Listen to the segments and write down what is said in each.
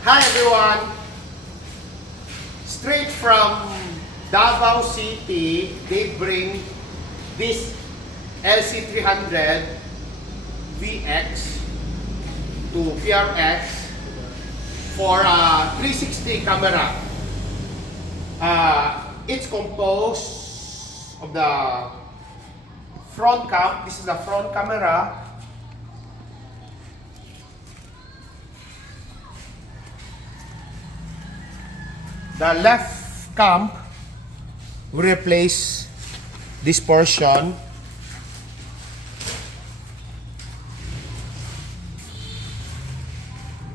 Hi everyone! Straight from Davao City, they bring this LC300 VX to PRS for a 360 camera. It's composed of the front cam. This is the front camera. The left cam will replace this portion.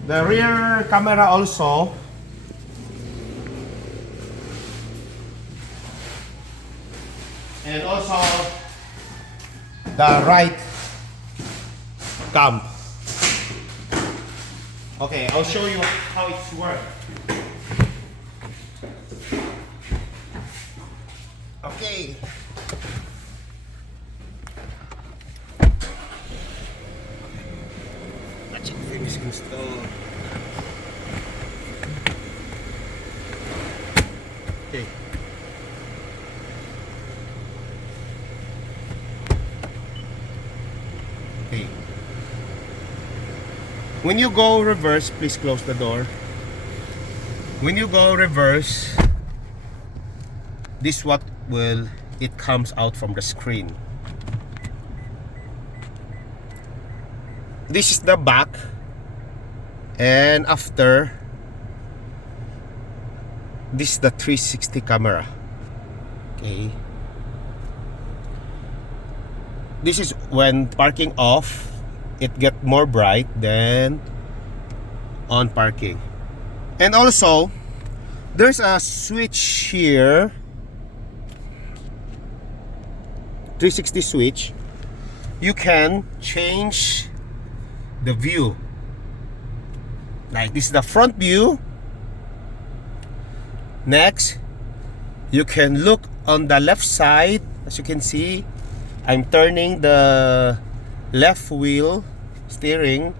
The rear camera also. And also the right cam. Okay, I'll show you how it's works. Okay. Let's finish install. Okay. Okay. When you go reverse, please close the door. When you go reverse, this what will it comes out from the screen. This is the back, and after this is the 360 camera. Okay, this is when parking off, it get more bright than on parking. And also there's a switch here, 360 switch. You can change the view. Like this is the front view. Next, you can look on the left side. As you can see, I'm turning the left wheel steering,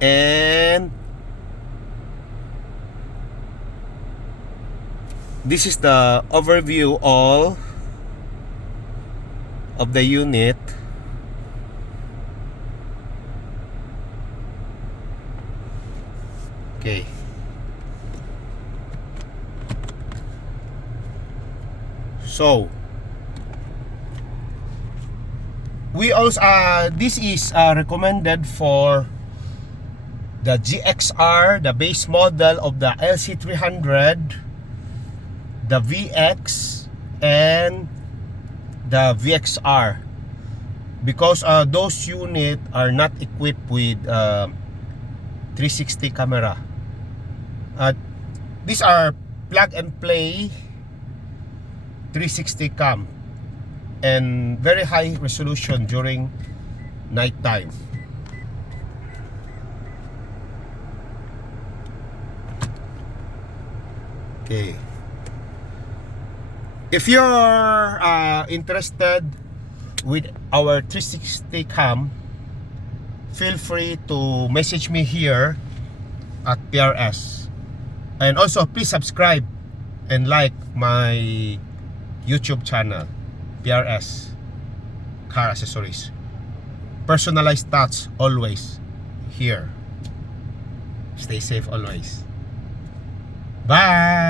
and this is the overview all of the unit. Okay. So we also this is recommended for the GXR, the base model of the LC300, the VX, and the VXR, because those units are not equipped with 360 camera. These are plug and play 360 cam and very high resolution during night time. Okay. If you're interested with our 360 cam, feel free to message me here at PRS. And also please subscribe and like my YouTube channel, PRS CAR ACCESSORIES. Personalized touch always here. Stay safe always. Bye!